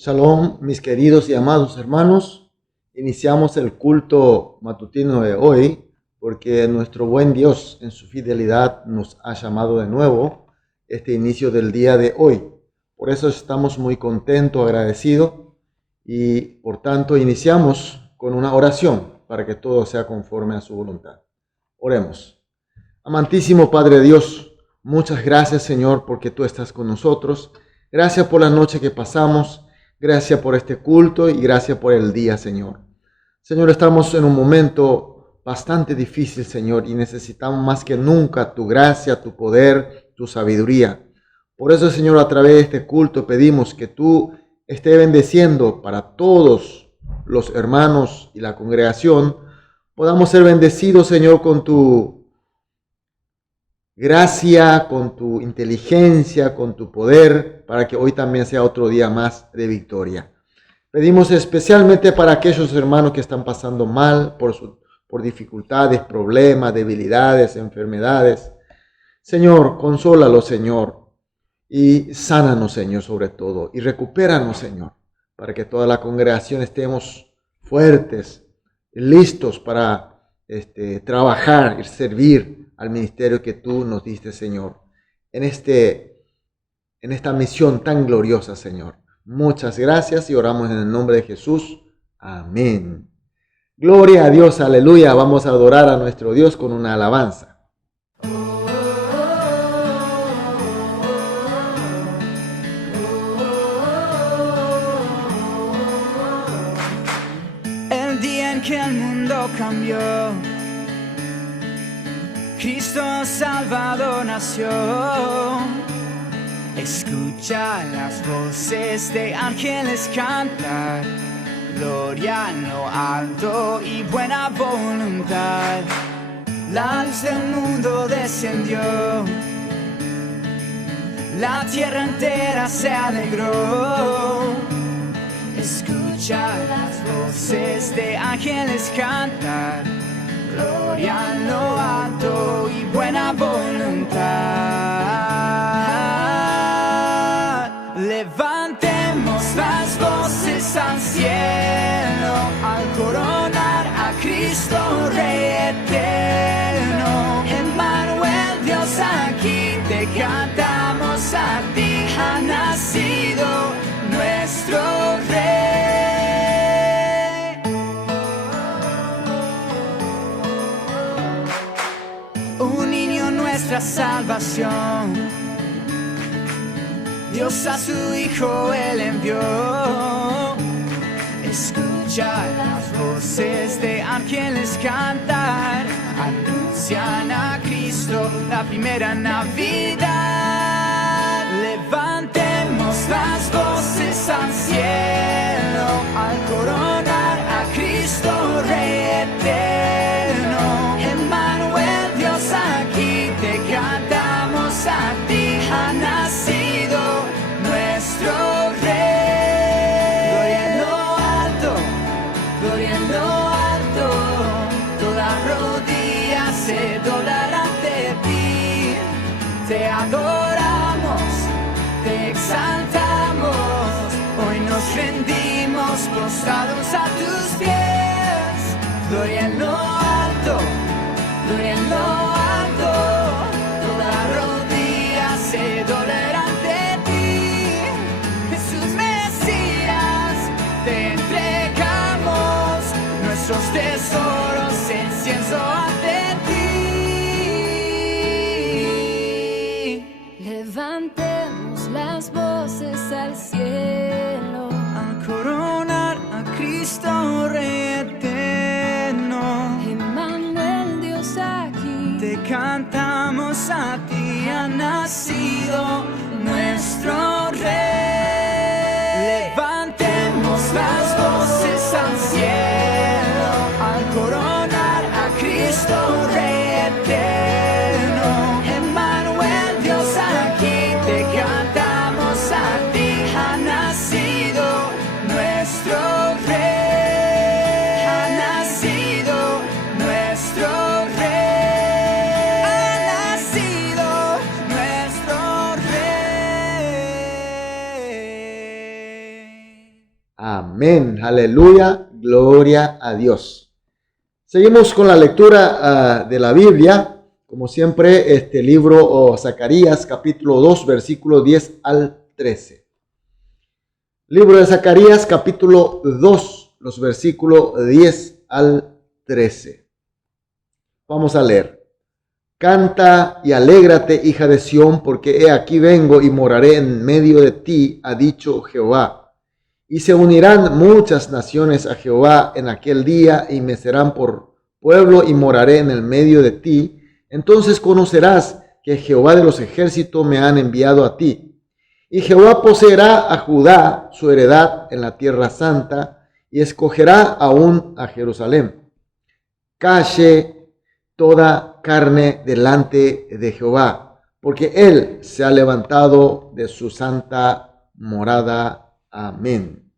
Shalom, mis queridos y amados hermanos. Iniciamos el culto matutino de hoy porque nuestro buen Dios en su fidelidad nos ha llamado de nuevo este inicio del día de hoy. Por eso estamos muy contentos, agradecidos y por tanto iniciamos con una oración para que todo sea conforme a su voluntad. Oremos. Amantísimo Padre Dios, muchas gracias Señor porque tú estás con nosotros. Gracias por la noche que pasamos. Gracias por este culto y gracias por el día, Señor. Señor, estamos en un momento bastante difícil, Señor, y necesitamos más que nunca tu gracia, tu poder, tu sabiduría. Por eso, Señor, a través de este culto pedimos que tú estés bendeciendo para todos los hermanos y la congregación. Podamos ser bendecidos, Señor, con tu gracia, con tu inteligencia, con tu poder, para que hoy también sea otro día más de victoria. Pedimos especialmente para aquellos hermanos que están pasando mal por dificultades, problemas, debilidades, enfermedades. Señor, consólalos, Señor, y sánanos, Señor, sobre todo, y recupéranos, Señor, para que toda la congregación estemos fuertes, listos para trabajar y servir al ministerio que tú nos diste, Señor, en esta misión tan gloriosa, Señor. Muchas gracias y oramos en el nombre de Jesús. Amén. Gloria a Dios, aleluya. Vamos a adorar a nuestro Dios con una alabanza. El día en que el mundo cambió, Cristo Salvador nació. Escucha las voces de ángeles cantar, gloria en lo alto y buena voluntad. La luz del mundo descendió, la tierra entera se alegró. Escucha las voces de ángeles cantar, gloria en lo alto y buena voluntad. Levantemos las voces al cielo al coronar a Cristo Rey eterno. Emmanuel, Dios aquí te cantamos, a ti ha nacido nuestro Rey. Un niño, nuestra salvación, Dios a su Hijo Él envió. Escucha las voces de ángeles cantar, anuncian a Cristo la primera Navidad. Levantemos las voces al cielo al coronar a Cristo Rey eterno. Emmanuel, Dios aquí te cantamos, a ti ha nacido nuestro Rey. Gloria en lo alto, gloria en lo alto, toda rodilla se doblará ante ti. Te adoramos, te exaltamos, hoy nos rendimos postrados a tus pies. Gloria en lo alto, gloria en lo alto, toda rodilla se doblará ante ti. Jesús Mesías, te entregamos nuestros tesoros, incienso ante ti. Levantemos las voces al cielo Al coronar a Cristo Rey eterno. Emmanuel, Dios aquí Te cantamos, a ti ha nacido nuestro Rey. Levantemos las voces al cielo al coronar a Cristo Amén. Aleluya. Gloria a Dios. Seguimos con la lectura de la Biblia. Como siempre, este libro Zacarías, capítulo 2, versículo 10 al 13. Libro de Zacarías, capítulo 2, los versículos 10 al 13. Vamos a leer. Canta y alégrate, hija de Sión, porque he aquí vengo y moraré en medio de ti, ha dicho Jehová. Y se unirán muchas naciones a Jehová en aquel día, y me serán por pueblo, y moraré en el medio de ti. Entonces conocerás que Jehová de los ejércitos me han enviado a ti. Y Jehová poseerá a Judá su heredad en la tierra santa, y escogerá aún a Jerusalén. Calle toda carne delante de Jehová, porque Él se ha levantado de su santa morada. Amén.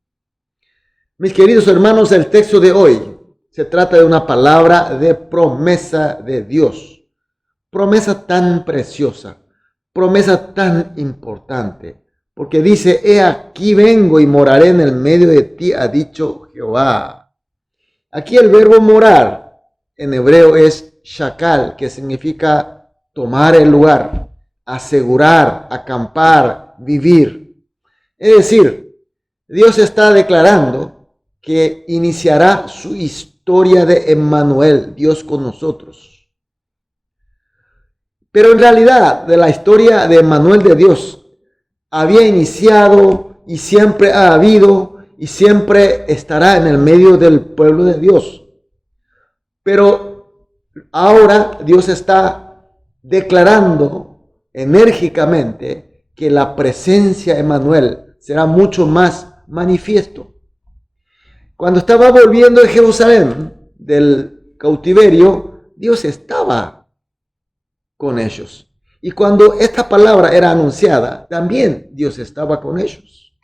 Mis queridos hermanos, el texto de hoy se trata de una palabra de promesa de Dios. Promesa tan preciosa, promesa tan importante, porque dice, he aquí vengo y moraré en el medio de ti, ha dicho Jehová. Aquí el verbo morar en hebreo es shakal, que significa tomar el lugar, asegurar, acampar, vivir. Es decir, Dios está declarando que iniciará su historia de Emmanuel, Dios con nosotros. Pero en realidad, de la historia de Emmanuel de Dios, había iniciado y siempre ha habido y siempre estará en el medio del pueblo de Dios. Pero ahora Dios está declarando enérgicamente que la presencia de Emmanuel será mucho más manifiesto. Cuando estaba volviendo de Jerusalén del cautiverio, Dios estaba con ellos. Y cuando esta palabra era anunciada, también Dios estaba con ellos.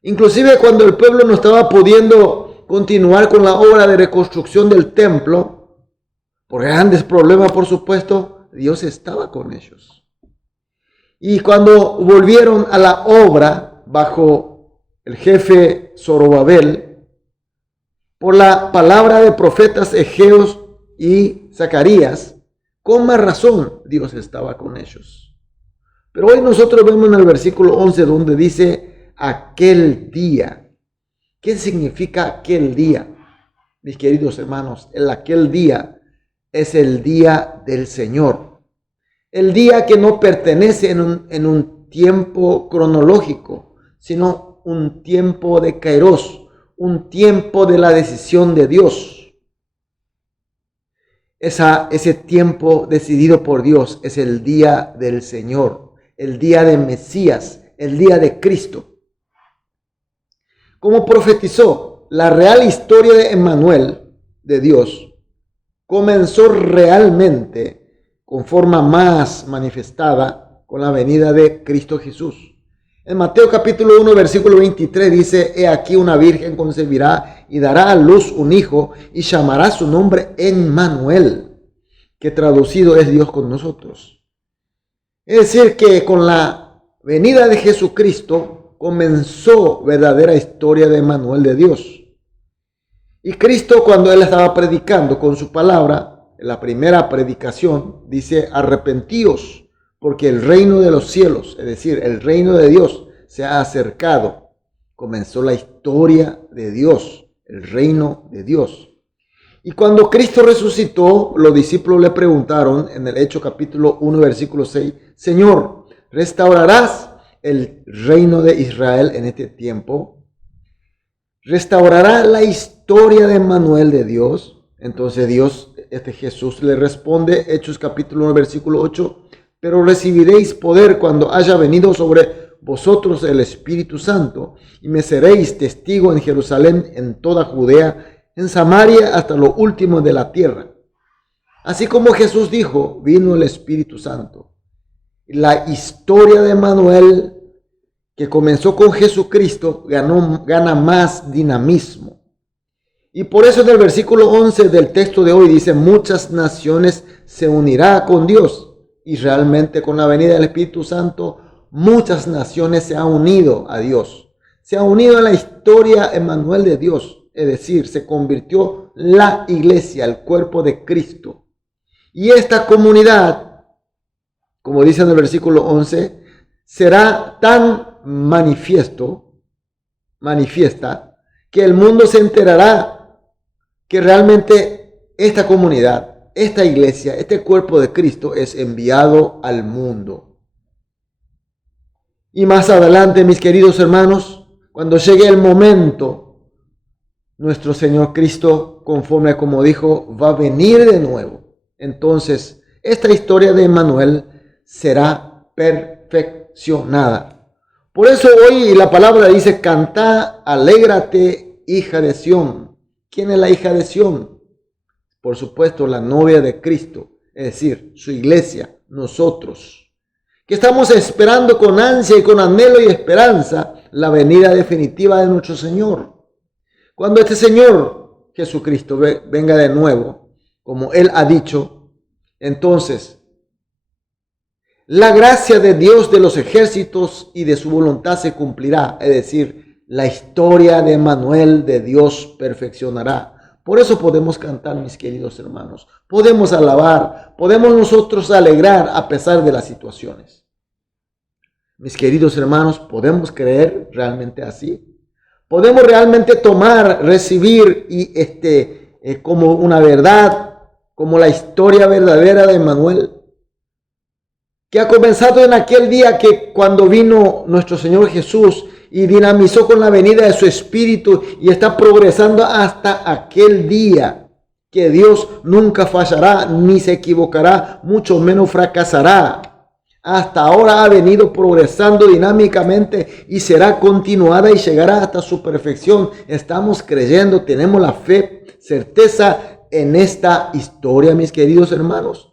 Inclusive cuando el pueblo no estaba pudiendo continuar con la obra de reconstrucción del templo, por grandes problemas, por supuesto, Dios estaba con ellos. Y cuando volvieron a la obra bajo el jefe Zorobabel, por la palabra de profetas Egeos y Zacarías, con más razón Dios estaba con ellos. Pero hoy nosotros vemos en el versículo 11 donde dice aquel día. ¿Qué significa aquel día? Mis queridos hermanos, el aquel día es el día del Señor. El día que no pertenece en un tiempo cronológico, sino un tiempo de Kairos, un tiempo de la decisión de Dios. Ese tiempo decidido por Dios es el día del Señor, el día de Mesías, el día de Cristo. Como profetizó, la real historia de Emmanuel, de Dios, comenzó realmente con forma más manifestada con la venida de Cristo Jesús. En Mateo capítulo 1, versículo 23 dice, he aquí una virgen concebirá y dará a luz un hijo y llamará su nombre Emmanuel, que traducido es Dios con nosotros. Es decir, que con la venida de Jesucristo comenzó verdadera historia de Emmanuel de Dios. Y Cristo, cuando Él estaba predicando con su palabra, en la primera predicación, dice, arrepentíos, porque el reino de los cielos, es decir, el reino de Dios, se ha acercado. Comenzó la historia de Dios, el reino de Dios. Y cuando Cristo resucitó, los discípulos le preguntaron en el Hechos capítulo 1, versículo 6, Señor, ¿restaurarás el reino de Israel en este tiempo? ¿Restaurará la historia de Emmanuel de Dios? Entonces Jesús le responde, Hechos capítulo 1, versículo 8, pero recibiréis poder cuando haya venido sobre vosotros el Espíritu Santo, y me seréis testigo en Jerusalén, en toda Judea, en Samaria, hasta lo último de la tierra. Así como Jesús dijo, vino el Espíritu Santo. La historia de Emmanuel, que comenzó con Jesucristo, gana más dinamismo. Y por eso en el versículo 11 del texto de hoy dice, muchas naciones se unirán con Dios. Y realmente con la venida del Espíritu Santo, muchas naciones se han unido a Dios. se ha unido a la historia Emmanuel de Dios, es decir, se convirtió la iglesia, el cuerpo de Cristo. Y esta comunidad, como dice en el versículo 11, será tan manifiesta, que el mundo se enterará que realmente esta comunidad, esta iglesia, este cuerpo de Cristo es enviado al mundo. Y más adelante, mis queridos hermanos, cuando llegue el momento, nuestro Señor Cristo, conforme a como dijo, va a venir de nuevo. Entonces, esta historia de Emmanuel será perfeccionada. Por eso hoy la palabra dice, cantá, alégrate, hija de Sión. ¿Quién es la hija de Sión? Por supuesto, la novia de Cristo, es decir, su iglesia, nosotros, que estamos esperando con ansia y con anhelo y esperanza la venida definitiva de nuestro Señor. Cuando este Señor Jesucristo venga de nuevo, como Él ha dicho, entonces la gracia de Dios de los ejércitos y de su voluntad se cumplirá, es decir, la historia de Emmanuel de Dios perfeccionará. Por eso podemos cantar, mis queridos hermanos, podemos alabar, podemos nosotros alegrar a pesar de las situaciones. Mis queridos hermanos, ¿podemos creer realmente así? ¿Podemos realmente tomar, recibir como una verdad, como la historia verdadera de Emmanuel? Que ha comenzado en aquel día que cuando vino nuestro Señor Jesús y dinamizó con la venida de su Espíritu y está progresando hasta aquel día que Dios nunca fallará ni se equivocará, mucho menos fracasará. Hasta ahora ha venido progresando dinámicamente y será continuada y llegará hasta su perfección. Estamos creyendo, tenemos la fe, certeza en esta historia, mis queridos hermanos.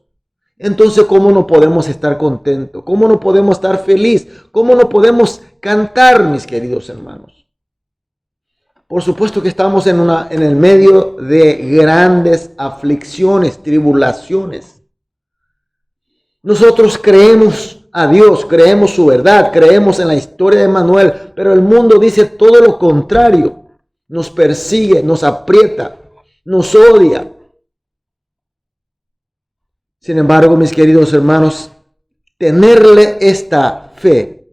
Entonces, ¿cómo no podemos estar contentos? ¿Cómo no podemos estar felices? ¿Cómo no podemos cantar, mis queridos hermanos? Por supuesto que estamos en el medio de grandes aflicciones, tribulaciones. Nosotros creemos a Dios, creemos su verdad, creemos en la historia de Emmanuel, pero el mundo dice todo lo contrario. Nos persigue, nos aprieta, nos odia. Sin embargo, mis queridos hermanos, tenerle esta fe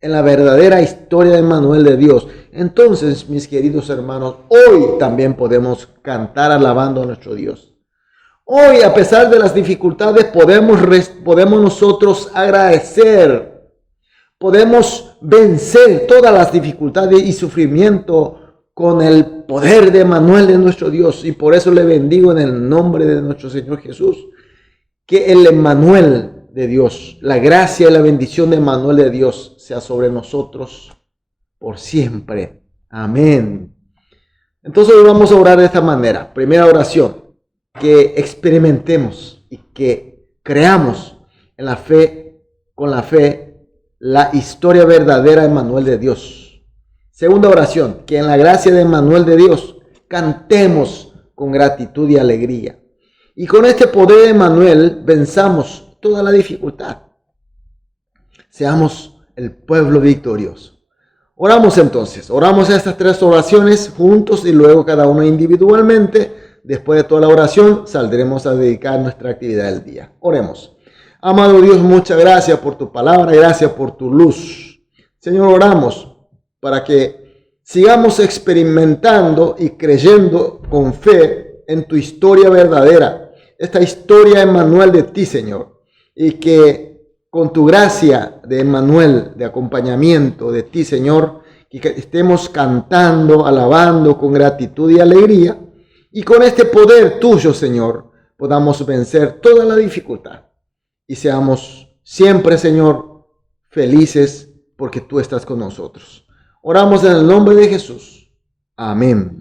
en la verdadera historia de Emmanuel de Dios, entonces, mis queridos hermanos, hoy también podemos cantar alabando a nuestro Dios. Hoy, a pesar de las dificultades, podemos nosotros agradecer, podemos vencer todas las dificultades y sufrimiento con el poder de Emmanuel de nuestro Dios. Y por eso le bendigo en el nombre de nuestro Señor Jesús. Que el Emmanuel de Dios, la gracia y la bendición de Emmanuel de Dios sea sobre nosotros por siempre. Amén. Entonces hoy vamos a orar de esta manera. Primera oración, que experimentemos y que creamos en la fe, con la fe, la historia verdadera de Emmanuel de Dios. Segunda oración, que en la gracia de Emmanuel de Dios cantemos con gratitud y alegría. Y con este poder de Emmanuel venzamos toda la dificultad. Seamos el pueblo victorioso. Oramos entonces. Oramos estas tres oraciones juntos y luego cada uno individualmente. Después de toda la oración saldremos a dedicar nuestra actividad del día. Oremos. Amado Dios, muchas gracias por tu palabra. Gracias por tu luz. Señor, oramos para que sigamos experimentando y creyendo con fe en tu historia verdadera. Esta historia, Emmanuel, de ti, Señor, y que con tu gracia de Emmanuel, de acompañamiento de ti, Señor, que estemos cantando, alabando con gratitud y alegría, y con este poder tuyo, Señor, podamos vencer toda la dificultad, y seamos siempre, Señor, felices porque tú estás con nosotros. Oramos en el nombre de Jesús. Amén.